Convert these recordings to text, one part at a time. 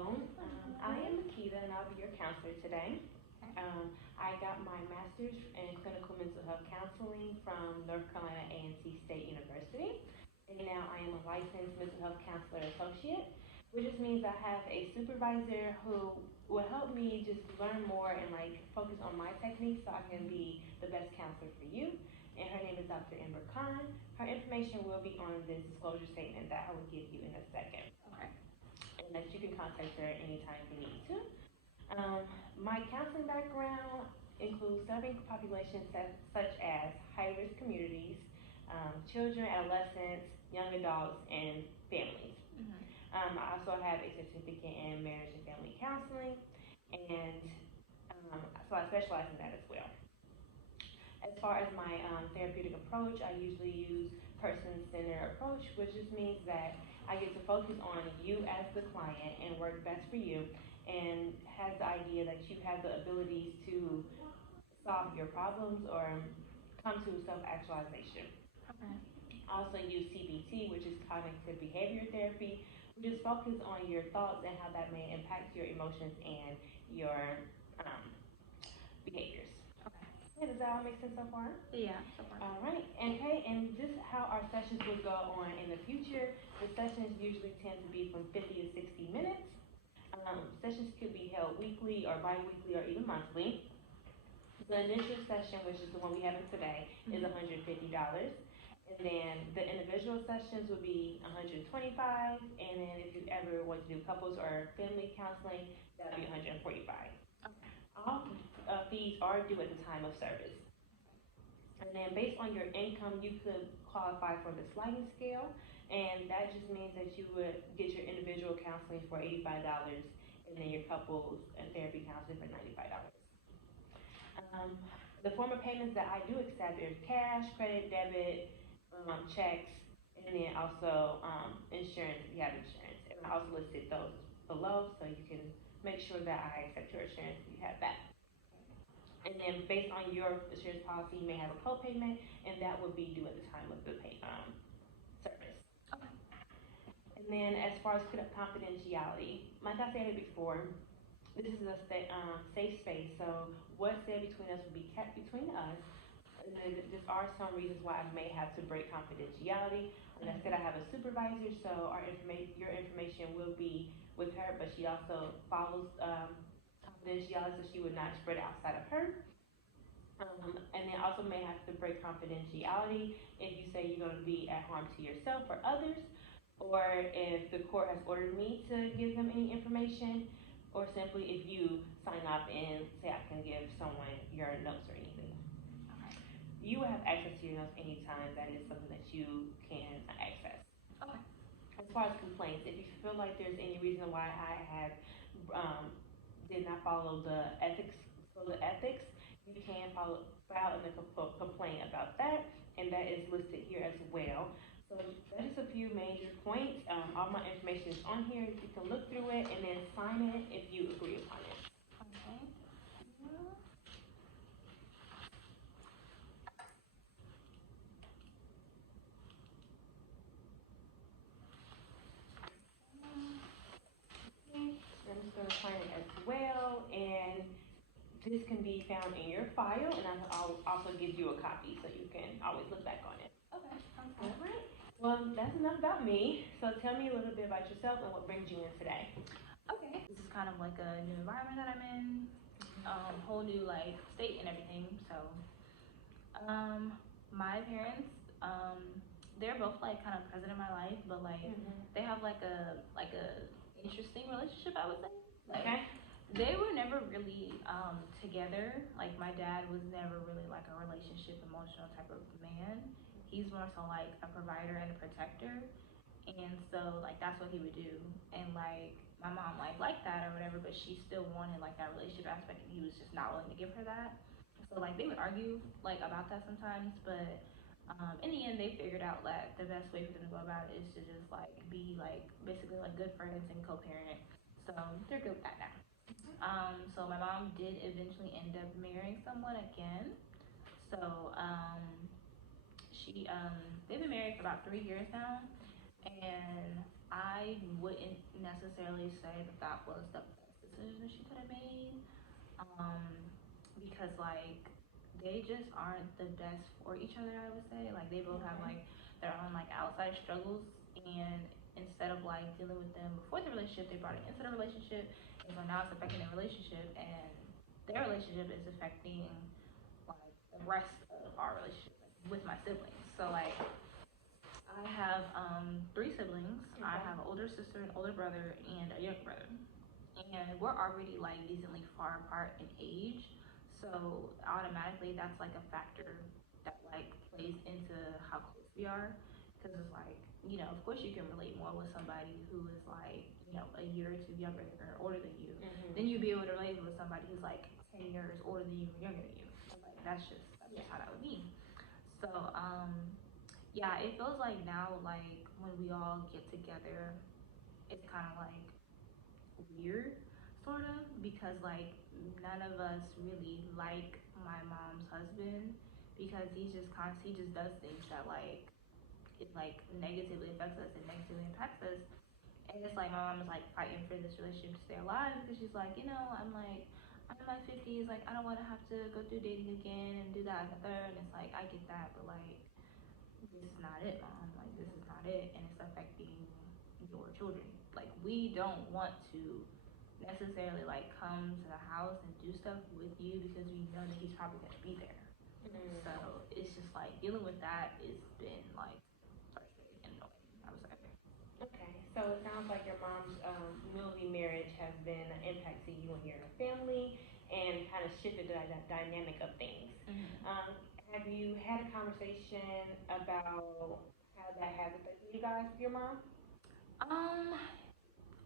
I am Makita and I'll be your counselor today. I got my master's in clinical mental health counseling from North Carolina A&T State University. And now I am a licensed mental health counselor associate, which just means I have a supervisor who will help me just learn more and focus on my techniques so I can be the best counselor for you. And her name is Dr. Amber Khan. Her information will be on this disclosure statement that I will give you in a second. Okay. And that you can contact her anytime you need to. My counseling background includes serving populations such as high-risk communities, children, adolescents, young adults, and families. I also have a certificate in marriage and family counseling, and so I specialize in that as well. As far as my therapeutic approach, I usually use person-centered approach, which just means that I get to focus on you as the client and work best for you, and has the idea that you have the abilities to solve your problems or come to self-actualization. Okay. I also use CBT, which is cognitive behavior therapy, which is focused on your thoughts and how that may impact your emotions and your behaviors. Okay. Does that all make sense so far? Yeah, so far. All right. And this is how our sessions will go on in the future. The sessions usually tend to be from 50 to 60 minutes. Sessions could be held weekly or bi-weekly or even monthly. The initial session, which is the one we have today, is $150. And then the individual sessions would be $125. And then if you ever want to do couples or family counseling, that would be $145. Okay. All fees are due at the time of service. And then based on your income, you could qualify for the sliding scale. And that just means that you would get your individual counseling for $85, and then your couples and therapy counseling for $95. The form of payments that I do accept is cash, credit, debit, checks, and then also insurance if you have insurance. And I also listed those below so you can make sure that I accept your insurance if you have that. And then based on your insurance policy, you may have a co-payment, and that would be due at the time of the service. Okay. And then as far as confidentiality, like I said before, this is a safe space, so what's said between us will be kept between us. And then there are some reasons why I may have to break confidentiality. Like I said, I have a supervisor, so your information will be with her, but she also follows confidentiality, so she would not spread outside of her. And then also may have to break confidentiality if you say you're going to be at harm to yourself or others, or if the court has ordered me to give them any information, or simply if you sign up and say I can give someone your notes or anything. Okay. You will have access to your notes anytime. That is something that you can access. Okay. As far as complaints, if you feel like there's any reason why I have did not follow the ethics, you can file in the complaint about that, and that is listed here as well. So that is a few major points. All my information is on here. You can look through it and then sign it if you agree upon it. Okay. I'm just going to sign it as well, and this can be found in your file, and I'll also give you a copy so you can always look back on it. Okay. All right. Well, that's enough about me. So tell me a little bit about yourself and what brings you in today. Okay. This is kind of like a new environment that I'm in, whole new state and everything. So, my parents, they're both kind of present in my life, but they have a interesting relationship, I would say. Okay. They were never really together. Like my dad was never really a relationship, emotional type of man. He's more so a provider and a protector, and so that's what he would do. And my mom liked that or whatever, but she still wanted that relationship aspect, and he was just not willing to give her that. So they would argue about that sometimes, but in the end they figured out that the best way for them to go about it is to just be basically good friends and co-parent. So they're good with that now. So my mom did eventually end up marrying someone again. So they've been married for about 3 years now, and I wouldn't necessarily say that that was the best decision she could have made. Um, because like they just aren't the best for each other. I would say like they both have like their own like outside struggles, and instead of like dealing with them before the relationship, they brought it into the relationship, and so now it's affecting their relationship, and their relationship is affecting like the rest of our relationship with my siblings. So like I have three siblings. Okay. I have an older sister, an older brother, and a younger brother. And we're already like decently far apart in age. So automatically that's like a factor that like plays into how close we are. Because it's like, you know, of course you can relate more with somebody who is like, you know, a year or two younger or older than you. Then you'd be able to relate with somebody who's like 10 years older than you and younger than you. Like that's just how that would be. So yeah, it feels like now like when we all get together, it's kind of like weird, sort of, because like none of us really like my mom's husband because he just does things that like it like negatively affects us and negatively impacts us. And it's like my mom is like fighting for this relationship to stay alive because she's like, you know, I'm in my 50s, like I don't want to have to go through dating again and do that and the third. And it's like I get that, but like this is not it, mom. Like this is not it, and it's affecting your children. Like we don't want to necessarily like come to the house and do stuff with you because we know that he's probably gonna be there. So it's just like dealing with that has been like frustrating and annoying, I would say. Okay, so it sounds like your mom's newly marriage has been an impact to you and your family and kind of shifted the dynamic of things. Have you had a conversation about how that has affected you guys with your mom?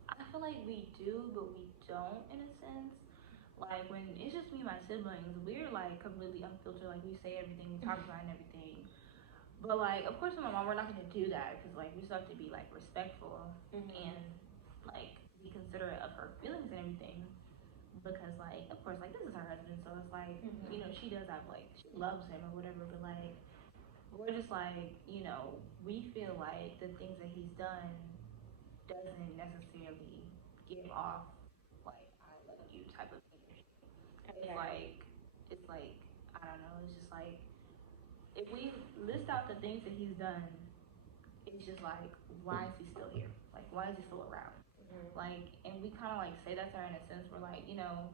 I feel like we do, but we don't in a sense. Like when it's just me and my siblings, we're like completely unfiltered. Like we say everything, we talk about it and everything. But like, of course, with my mom, we're not gonna do that because like we still have to be like respectful and like be considerate of her feelings and everything. Because like, of course, like this is her husband, so it's like you know she does have like she loves him or whatever. But like we're just like you know we feel like the things that he's done doesn't necessarily give off like I love you type of energy. Okay. It's like I don't know. It's just like if we list out the things that he's done, it's just like why is he still here? Like why is he still around? Like and we kind of like say that to her in a sense. We're like you know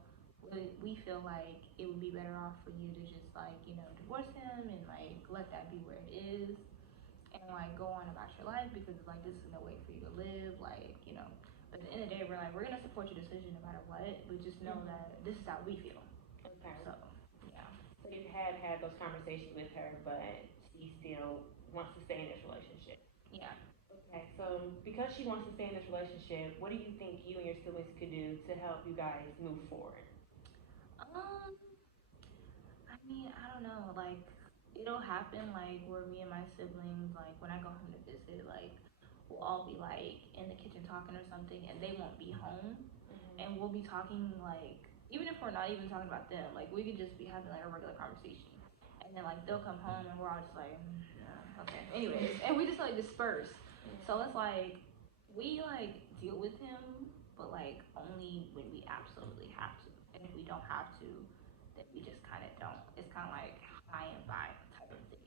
we feel like it would be better off for you to just like you know divorce him and like let that be where it is and like go on about your life because it's like this is no way for you to live like you know but at the end of the day we're gonna support your decision no matter what but just know that this is how we feel. Okay. So yeah. So you had those conversations with her, but she still wants to stay in this relationship. Yeah. Okay, so because she wants to stay in this relationship, what do you think you and your siblings could do to help you guys move forward? I mean I don't know like it'll happen like where me and my siblings like when I go home to visit like we'll all be like in the kitchen talking or something and they won't be home and we'll be talking like even if we're not even talking about them like we could just be having like a regular conversation and then like they'll come home and we're all just like okay anyways and we just like disperse. So it's like we like deal with him but like only when we absolutely have to and if we don't have to then we just kind of don't. It's kind of like high and by type of thing.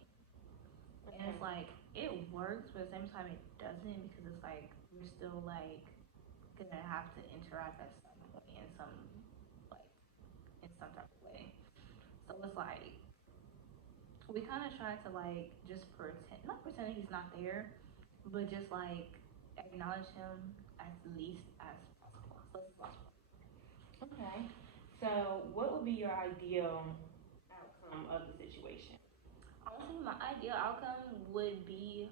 And it's like it works but at the same time it doesn't because it's like we're still like gonna have to interact at some point in some like in some type of way. So it's like we kind of try to like just pretend not pretend he's not there but just like acknowledge him as least as possible as less as possible. Okay. So what would be your ideal outcome of the situation? Honestly, my ideal outcome would be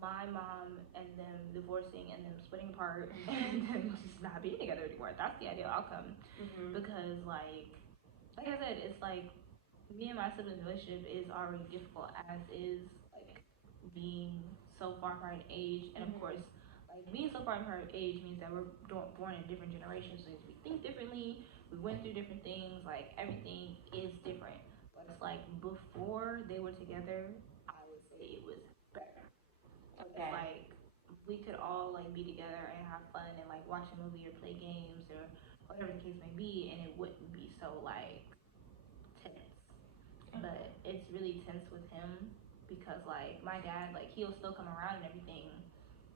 my mom and them divorcing and them splitting apart and them just not being together anymore. That's the ideal outcome because like I said, it's like me and my siblings' relationship is already difficult as is like being so far apart in age and of course like being so far apart in age means that we're born in different generations so we think differently we went through different things like everything is different but it's like before they were together I would say it was better. Okay. It's like we could all like be together and have fun and like watch a movie or play games or whatever the case may be, and it wouldn't be so like tense. But it's really tense with him because like my dad, like he'll still come around and everything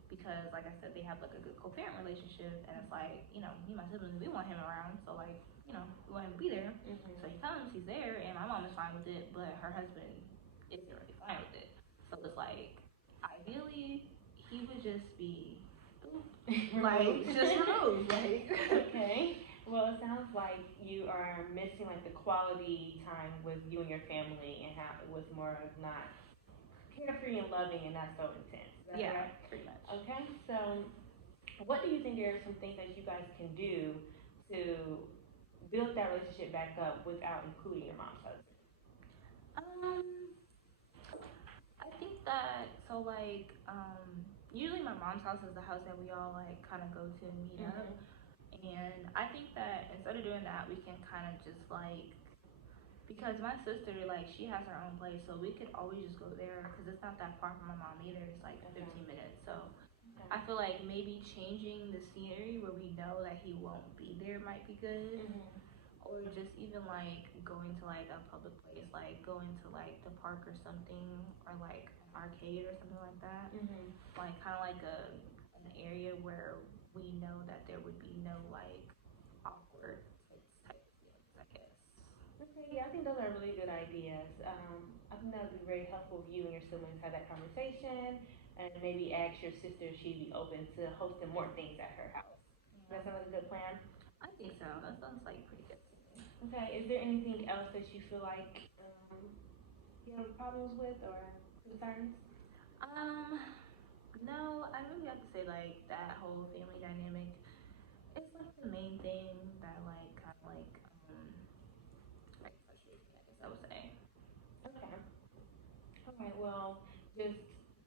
because like I said, they have like a good co-parent relationship, and it's like, you know, me and my siblings, we want him around, so like, you know, we want him to be there. So he comes, he's there, and my mom is fine with it, but her husband isn't really fine with it. So it's like, ideally, he would just be like just removed. Like Okay. Well, it sounds like you are missing like the quality time with you and your family, and how it was more of not carefree and loving and not so intense. Is that yeah, right? pretty much. Okay. So, what do you think are some things that you guys can do to build that relationship back up without including your mom's husband? I think that so like usually my mom's house is the house that we all like kind of go to and meet up, and I think that instead of doing that, we can kind of just like, because my sister, like, she has her own place, so we could always just go there because it's not that far from my mom either. It's like 15 minutes. So I feel like maybe changing the scenery where we know that he won't be there might be good. Or just even like going to like a public place, like going to like the park or something, or like an arcade or something like that. Like kind of like an area where we know that there would be no like awkward type of feelings, I guess. Okay, yeah, I think those are really good ideas. I think that would be very helpful if you and your siblings had that conversation, and maybe ask your sister if she'd be open to hosting more things at her house. Does that sound like a good plan? I think so. That sounds like pretty good. Okay, is there anything else that you feel like you have problems with or concerns? No, I really have to say like that whole family dynamic. It's like the main thing that like kind of like frustrates me, I guess I would say. Okay. All right. Well, just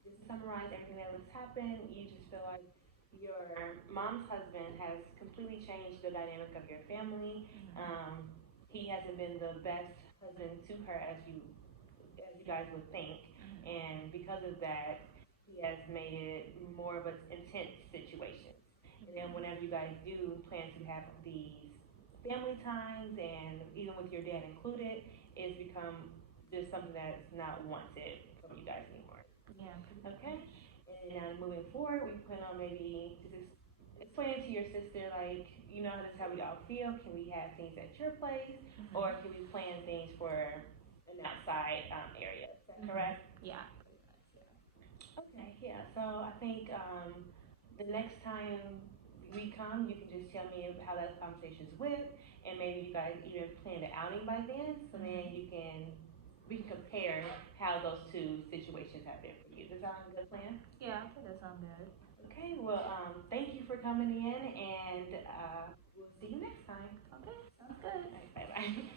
to summarize everything that has happened, you just feel like your mom's husband has completely changed the dynamic of your family. He hasn't been the best husband to her as you guys would think, and because of that, he has made it more of an intense situation. And then whenever you guys do plan to have these family times, and even with your dad included, it's become just something that's not wanted from you guys anymore. Yeah. Okay? And moving forward, we plan on maybe just explaining to your sister, like, you know, this is how we all feel. Can we have things at your place, or can we plan things for an outside area? Is that correct? Yeah. Okay, yeah. So I think the next time we come, you can just tell me how that conversation's went, and maybe you guys even plan the outing by then, so then we can compare how those two situations have been for you. Does that sound like a good plan? Yeah, I think that sounds good. Okay, well, thank you for coming in, and we'll see you next time. Okay, sounds good. All right, bye-bye.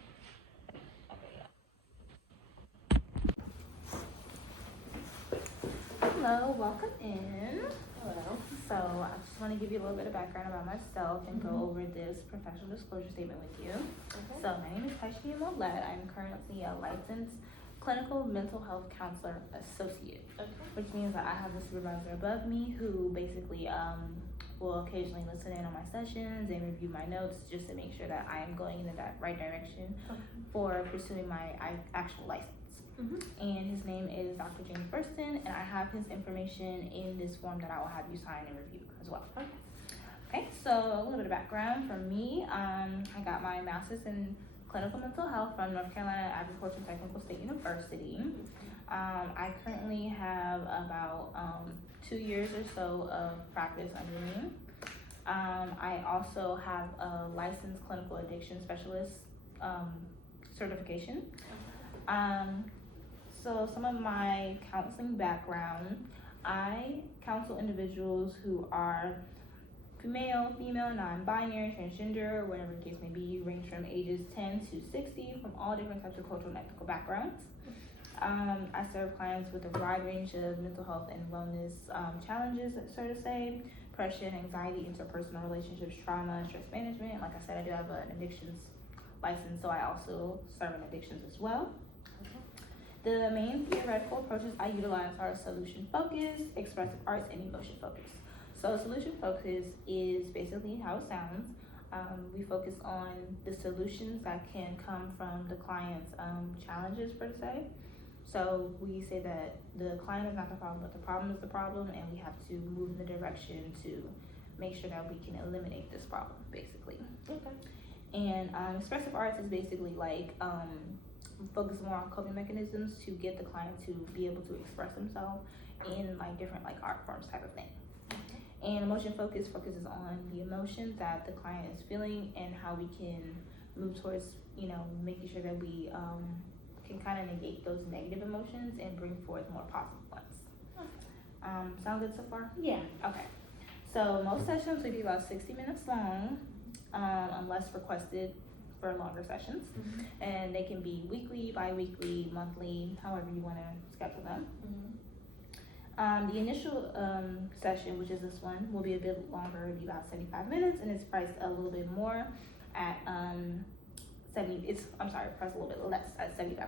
Hello, welcome in. Hello. So I just want to give you a little bit of background about myself and go over this professional disclosure statement with you. Okay. So my name is Taishia Mollett. I'm currently a licensed clinical mental health counselor associate, which means that I have a supervisor above me who basically will occasionally listen in on my sessions and review my notes just to make sure that I am going in the right direction for pursuing my actual license. And his name is Dr. James Burston, and I have his information in this form that I will have you sign and review as well. Okay, so a little bit of background from me. I got my master's in clinical mental health from North Carolina Agricultural Technical State University. I currently have about 2 years or so of practice under me. I also have a licensed clinical addiction specialist certification. So some of my counseling background, I counsel individuals who are male, female, non-binary, transgender, whatever the case may be, range from ages 10 to 60 from all different types of cultural and ethnic backgrounds. I serve clients with a wide range of mental health and wellness challenges, so to say, depression, anxiety, interpersonal relationships, trauma, stress management. Like I said, I do have an addictions license, so I also serve in addictions as well. The main theoretical approaches I utilize are solution focus, expressive arts, and emotion focus. So solution focus is basically how it sounds. We focus on the solutions that can come from the client's challenges per se. So we say that the client is not the problem, but the problem is the problem, and we have to move in the direction to make sure that we can eliminate this problem, basically. Okay. And expressive arts is basically like focus more on coping mechanisms to get the client to be able to express themselves in like different like art forms type of thing. And emotion focus focuses on the emotions that the client is feeling and how we can move towards, making sure that we can kind of negate those negative emotions and bring forth more positive ones. Sound good so far? Yeah. Okay. So most sessions would be about 60 minutes long, unless requested for longer sessions. Mm-hmm. And they can be weekly, bi-weekly, monthly, however you want to schedule them. Mm-hmm. The initial session, which is this one, will be a bit longer, it'll be about 75 minutes, and it's priced a little bit more at priced a little bit less at $75.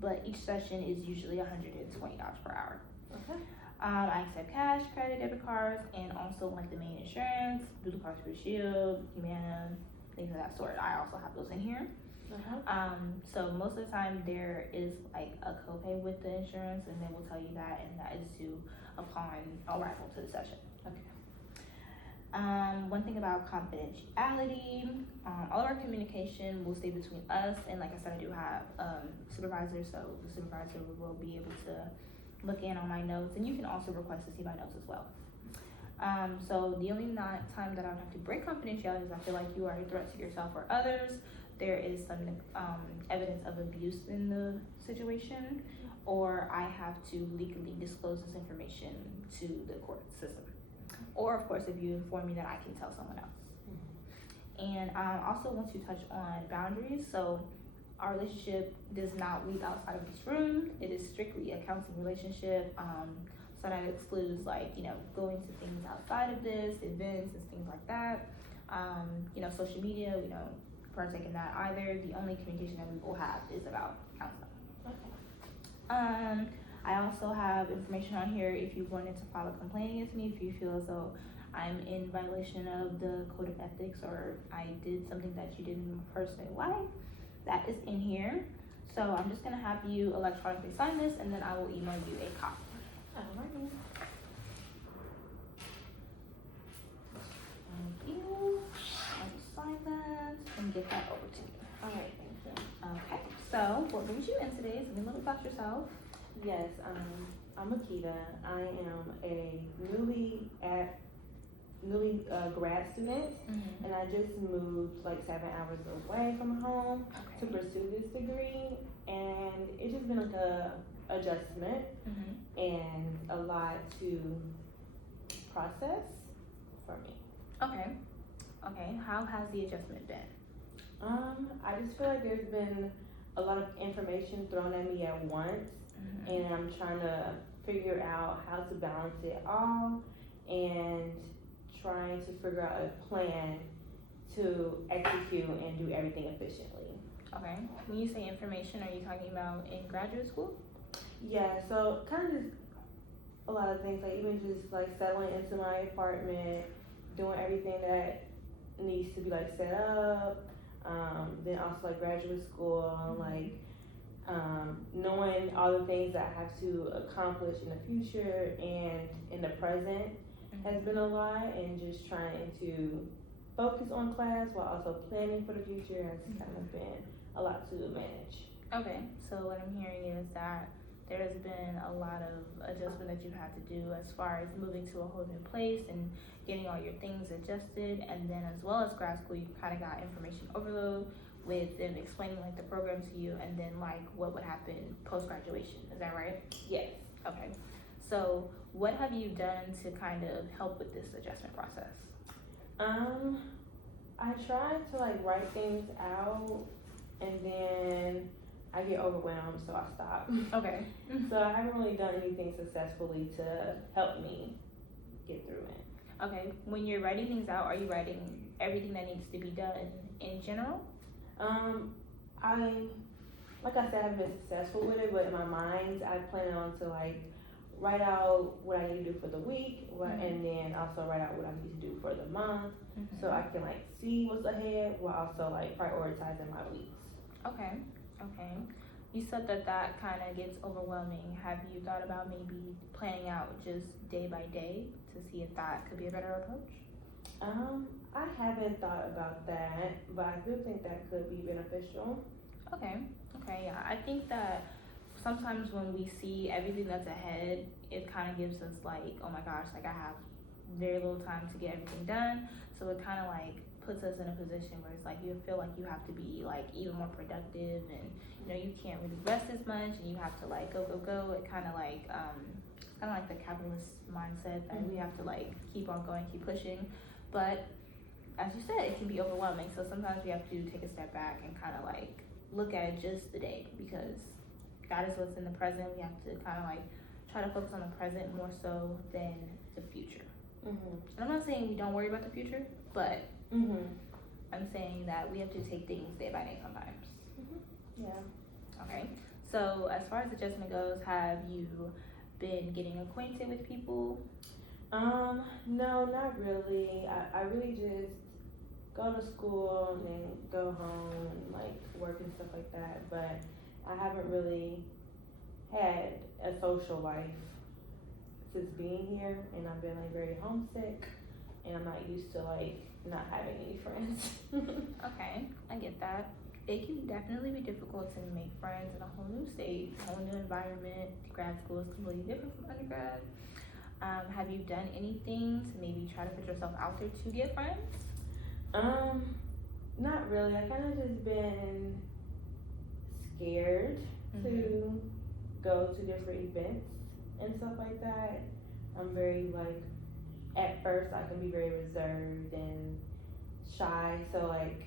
But each session is usually $120 per hour. Okay. I accept cash, credit, debit cards, and also like the main insurance, Blue Cross Blue Shield, Humana, things of that sort. I also have those in here. Uh-huh. So most of the time there is like a copay with the insurance, and they will tell you that, and that is due upon arrival to the session. Okay. One thing about confidentiality, all of our communication will stay between us, and like I said, I do have supervisors, so the supervisor will be able to look in on my notes, and you can also request to see my notes as well. So the only time that I would have to break confidentiality is I feel like you are a threat to yourself or others, there is some evidence of abuse in the situation, or I have to legally disclose this information to the court system. Or of course, if you inform me that I can tell someone else. Mm-hmm. And I also want to touch on boundaries. So our relationship does not lead outside of this room. It is strictly a counseling relationship. So that excludes going to things outside of this, events and things like that. Social media, we don't partake in that either. The only communication that we will have is about counseling. Okay. I also have information on here if you wanted to file a complaint against me, if you feel as though I'm in violation of the code of ethics or I did something that you didn't personally like, that is in here. So I'm just gonna have you electronically sign this, and then I will email you a copy. Alrighty. Thank you. I will sign that and get that over to you. Alright, thank you. Okay, so what brings you in today? Tell me a little about yourself. Yes, I'm Akita. I am a newly grad student, Mm-hmm. and I just moved like 7 hours away from home to Okay. pursue this degree, and it's just been like a adjustment Mm-hmm. and a lot to process for me. Okay. Okay. How has the adjustment been? I just feel like there's been a lot of information thrown at me at once, Mm-hmm. and I'm trying to figure out how to balance it all and trying to figure out a plan to execute and do everything efficiently. Okay. When you say information, are you talking about in graduate school? Yeah, so kind of just a lot of things, like even just like settling into my apartment, doing everything that needs to be like set up, then also like graduate school, like knowing all the things that I have to accomplish in the future and in the present has been a lot, and just trying to focus on class while also planning for the future has kind of been a lot to manage. Okay. So what I'm hearing is that there has been a lot of adjustment that you've had to do as far as moving to a whole new place and getting all your things adjusted, and then as well as grad school, you kind of got information overload with them explaining like the program to you, and then like what would happen post-graduation. Is that right? Yes. Okay. So what have you done to kind of help with this adjustment process? I try to like write things out, and then I get overwhelmed, so I stop. Okay. So I haven't really done anything successfully to help me get through it. Okay. When you're writing things out, are you writing everything that needs to be done in general? I like I said, I haven't been successful with it, but in my mind, I plan on to like write out what I need to do for the week, and then also write out what I need to do for the month, so I can like see what's ahead while also like prioritizing my weeks. Okay. You said that kind of gets overwhelming. Have you thought about maybe planning out just day by day to see if that could be a better approach? I haven't thought about that, but I do think that could be beneficial. Okay, yeah. I think that sometimes when we see everything that's ahead, it kind of gives us like, oh my gosh, like I have very little time to get everything done. So it kind of like puts us in a position where it's like you feel like you have to be like even more productive, and you can't really rest as much, and you have to like go. It kind of like it's kind of like the capitalist mindset that we have to like keep on going, keep pushing. But as you said, it can be overwhelming. So sometimes we have to take a step back and kind of like look at just the day, because that is what's in the present. We have to kind of like try to focus on the present more so than the future. And I'm not saying we don't worry about the future, but I'm saying that we have to take things day by day sometimes. Yeah. Okay. So as far as adjustment goes, have you been getting acquainted with people? No, not really. I really just go to school and then go home and like work and stuff like that, but I haven't really had a social life since being here, and I've been like very homesick, and I'm not used to like not having any friends. Okay, I get that. It can definitely be difficult to make friends in a whole new state, a whole new environment. Grad school is completely different from undergrad. Have you done anything to maybe try to put yourself out there to get friends? Not really. I kind of just been scared to go to different events and stuff like that. I'm very like, at first I can be very reserved and shy, so like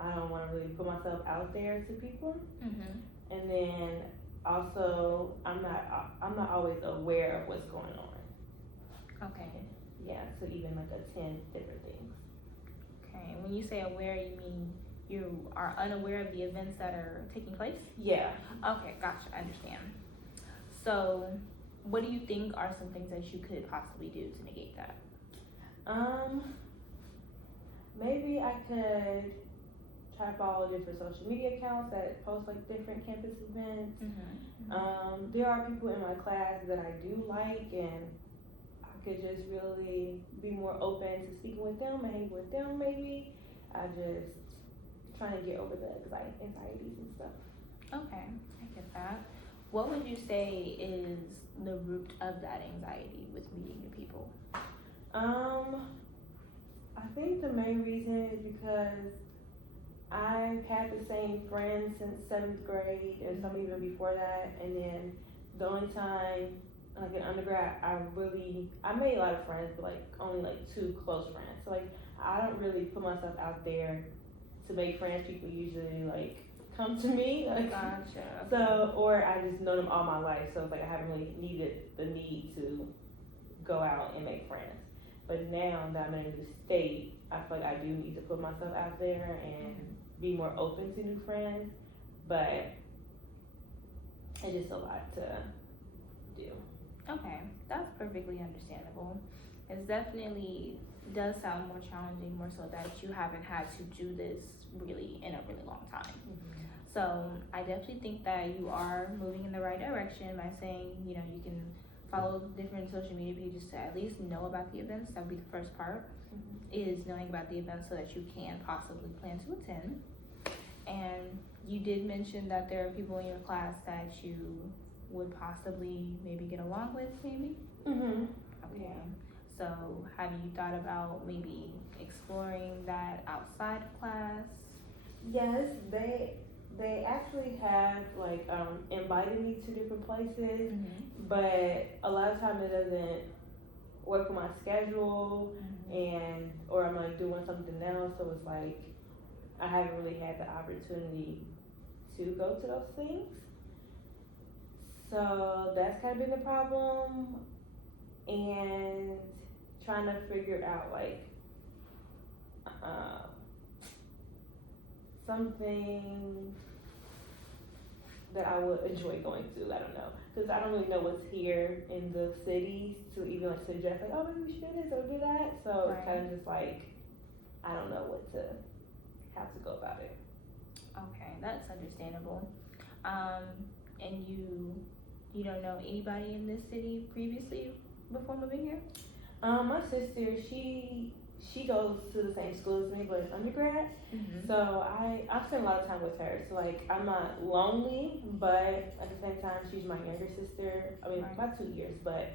I don't want to really put myself out there to people. And then also I'm not always aware of what's going on. Okay. Yeah, to even like attend different things. Okay, when you say aware, you mean you are unaware of the events that are taking place? Yeah. Okay, gotcha, I understand. So what do you think are some things that you could possibly do to negate that? Maybe I could try to follow different social media accounts that post like different campus events. There are people in my class that I do like, and I could just really be more open to speaking with them and hanging with them. Maybe I just trying to get over the anxieties and stuff. Okay, I get that. What would you say is the root of that anxiety with meeting new people? I think the main reason is because I've had the same friends since 7th grade, and some even before that, and then the only time, like in undergrad, I made a lot of friends, but like only like 2 close friends. So like I don't really put myself out there to make friends. People usually like come to me, like, Gotcha. so, or I just know them all my life, so it's like I haven't really needed the need to go out and make friends. But now that I'm in a new state, I feel like I do need to put myself out there and be more open to new friends, but it's just a lot to do. Okay, that's perfectly understandable. It definitely does sound more challenging, more so that you haven't had to do this really in a really long time. So I definitely think that you are moving in the right direction by saying, you can follow different social media pages to at least know about the events. That would be the first part, is knowing about the events so that you can possibly plan to attend. And you did mention that there are people in your class that you would possibly maybe get along with, maybe? Okay. So have you thought about maybe exploring that outside of class? Yes, they actually have like invited me to different places, but a lot of times it doesn't work with my schedule, and or I'm like doing something else, so it's like I haven't really had the opportunity to go to those things. So that's kind of been the problem, and trying to figure out like something that I would enjoy going to. I don't know, because I don't really know what's here in the cities to even like suggest like, oh, maybe we should do this or do that. So it's Right. kind of just like I don't know what to how to go about it. Okay, that's understandable. And you don't know anybody in this city previously before moving here? My sister, she goes to the same school as me, but it's undergrad. Mm-hmm. So I spend a lot of time with her. So like I'm not lonely, but at the same time she's my younger sister. I mean Right. about 2 years, but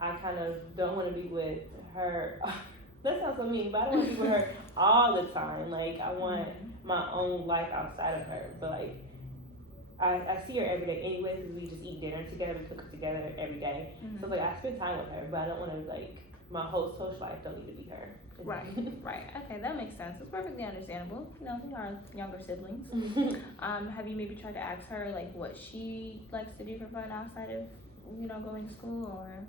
I kind of don't want to be with her. That sounds so mean, but I don't want to be with her all the time. Like I want my own life outside of her. But like I see her every day anyway because we just eat dinner together, we cook together every day. Mm-hmm. So like I spend time with her, but I don't want to like my whole social life don't need to be her. Right, right. Okay, that makes sense. It's perfectly understandable. You know, we are younger siblings. Have you maybe tried to ask her like what she likes to do for fun outside of, you know, going to school or?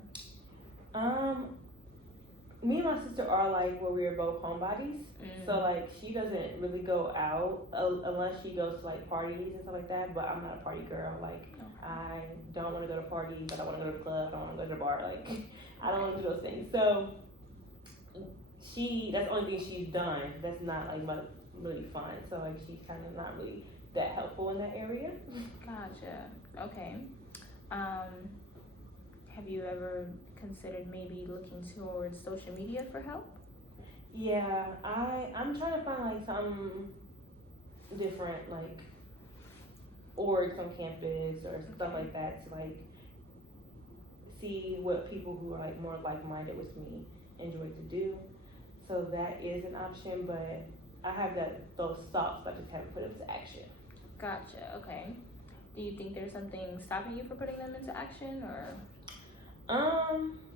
Me and my sister are like where we are both homebodies. So like she doesn't really go out unless she goes to like parties and stuff like that. But I'm not a party girl. Like I don't want to go to parties. I don't want to go to the club. I don't want to go to the bar. Like I don't want to do those things. So that's the only thing she's done. That's not like really fun. So like she's kind of not really that helpful in that area. Gotcha. Okay. Have you ever considered maybe looking towards social media for help? Yeah, I'm trying to find like some different like orgs on campus or stuff like that to like see what people who are like more like-minded with me enjoy to do. So that is an option, but I have those thoughts, but I just haven't put them to action. Gotcha. Okay. Do you think there's something stopping you from putting them into action, or?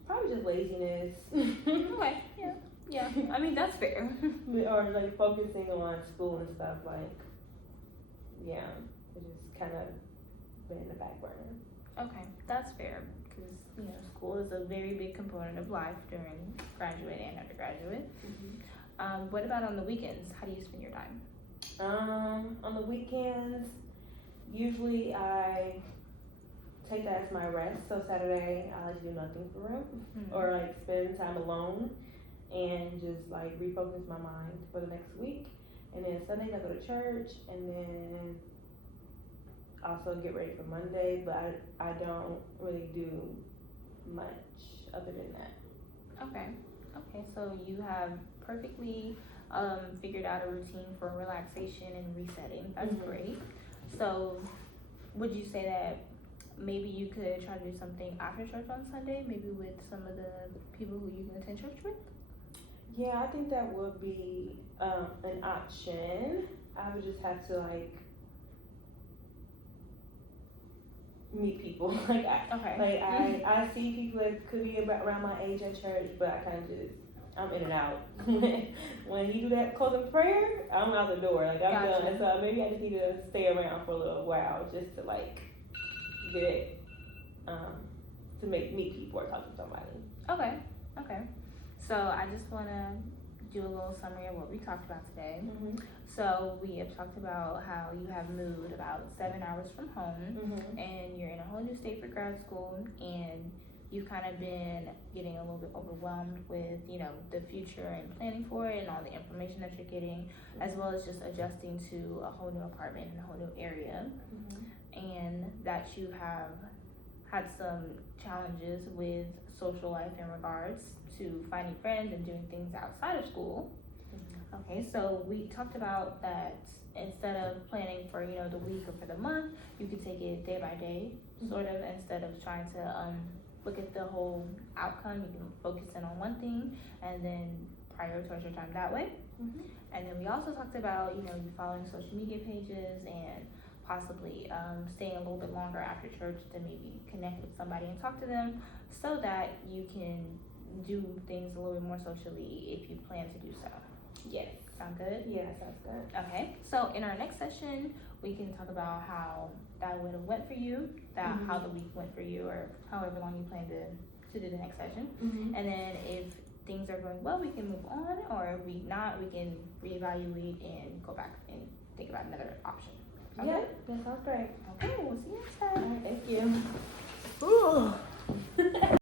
Probably just laziness. Okay. Yeah. Yeah. I mean, that's fair. Or like focusing on school and stuff. Like, yeah, it just kind of been in the back burner. Okay, that's fair because you know school is a very big component of life during graduate and undergraduate. Mm-hmm. What about on the weekends? How do you spend your time? On the weekends, usually I take that as my rest. So Saturday I like to do nothing for real, or like spend time alone and just like refocus my mind for the next week. And then Sundays I go to church, and then also get ready for Monday. But I don't really do much other than that. Okay. Okay, so you have perfectly figured out a routine for relaxation and resetting. That's great. So, would you say that maybe you could try to do something after church on Sunday, maybe with some of the people who you can attend church with? Yeah, I think that would be an option. I would just have to like meet people. I see people that could be around my age at church, but I kind of just I'm in and out. When you do that closing prayer, I'm out the door. Like I'm done. And so maybe I just need to stay around for a little while just to like get it to meet people or talk to somebody. Okay. So I just want to do a little summary of what we talked about today. So we have talked about how you have moved about 7 hours from home, and you're in a whole new state for grad school, and you've kind of been getting a little bit overwhelmed with, you know, the future and planning for it and all the information that you're getting, as well as just adjusting to a whole new apartment and a whole new area, and that you have had some challenges with social life in regards to finding friends and doing things outside of school. Okay, so we talked about that instead of planning for, you know, the week or for the month, you could take it day by day, sort of, instead of trying to look at the whole outcome. You can focus in on one thing and then prioritize your time that way. And then we also talked about, you know, you following social media pages and possibly staying a little bit longer after church to maybe connect with somebody and talk to them so that you can do things a little bit more socially if you plan to do so. Yes. Sound good? Yeah, sounds good. Okay, so in our next session, we can talk about how that would have went for you, how the week went for you, or however long you plan to do the next session. And then if things are going well, we can move on, or if we not, we can reevaluate and go back and think about another option. Okay. Yeah, that sounds great. Okay, we'll see you next All time. right, thank you. Ooh.